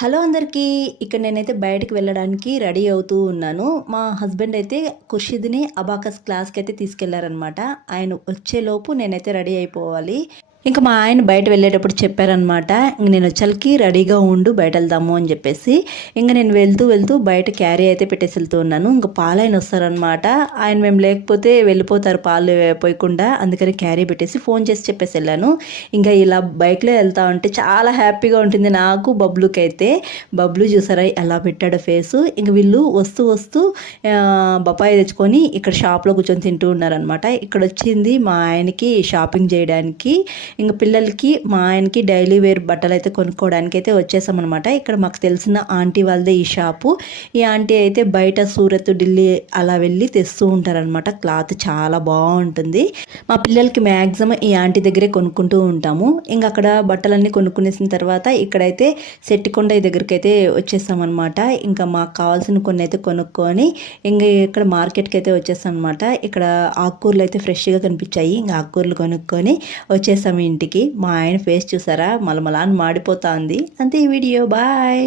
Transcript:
Hello అందరికీ ఇక్కడ నేనైతే బయటకు వెళ్ళడానికి రెడీ అవుతూ ఉన్నాను. మా హస్బెండ్ అయితే ఖుర్షిద్ని అబాకస్ క్లాస్కి అయితే తీసుకెళ్ళారనమాట ఆయన వచ్చేలోపు నేనైతే రెడీ అయిపోవాలి. ఇంకా మా ఆయన బయట వెళ్ళేటప్పుడు చెప్పారనమాట ఇంక నేను వచ్చలకి రెడీగా ఉండు బయట వెళ్దాము అని చెప్పేసి. ఇంకా నేను వెళ్తూ వెళ్తూ బయట క్యారీ అయితే పెట్టేసి వెళ్తూ ఉన్నాను. ఇంకా పాలు ఆయన వస్తారనమాట ఆయన మేము లేకపోతే వెళ్ళిపోతారు పాలు పోయకుండా. అందుకని క్యారీ పెట్టేసి ఫోన్ చేసి చెప్పేసి వెళ్ళాను ఇంకా ఇలా బైక్లో వెళ్తా ఉంటే చాలా హ్యాపీగా ఉంటుంది నాకు బబ్లుకి అయితే. బబ్లు చూసారా ఎలా పెట్టాడు ఫేసు. ఇంక వీళ్ళు వస్తూ వస్తూ బొప్పాయి తెచ్చుకొని ఇక్కడ షాప్లో కూర్చొని తింటూ ఉన్నారనమాట ఇక్కడ వచ్చింది మా ఆయనకి షాపింగ్ చేయడానికి. ఇంకా పిల్లలకి మా ఆయనకి డైలీ వేర్ బట్టలు అయితే కొనుక్కోవడానికి అయితే వచ్చేసామన్నమాట. ఇక్కడ మాకు తెలిసిన ఆంటీ వాళ్ళదే ఈ షాపు. ఈ ఆంటీ అయితే బయట సూరత్ ఢిల్లీ అలా వెళ్ళి తెస్తూ ఉంటారనమాట క్లాత్ చాలా బాగుంటుంది. మా పిల్లలకి మ్యాక్సిమం ఈ ఆంటీ దగ్గరే కొనుక్కుంటూ ఉంటాము. ఇంకా అక్కడ బట్టలన్నీ కొనుక్కునేసిన తర్వాత ఇక్కడైతే సెట్టికొండ దగ్గరికి అయితే వచ్చేసామన్నమాట. ఇంకా మాకు కావాల్సిన కొన్ని అయితే కొనుక్కొని ఇంకా ఇక్కడ మార్కెట్కి అయితే వచ్చేసాం అనమాట ఇక్కడ ఆకుకూరలు అయితే ఫ్రెష్గా కనిపించాయి. ఇంకా ఆకుకూరలు కొనుక్కొని వచ్చేసాము ఇంటికి. మా ఆయన ఫేస్ చూసారా? మలమలా అని మాడిపోతా ఉంది అంతే ఈ వీడియో. బాయ్.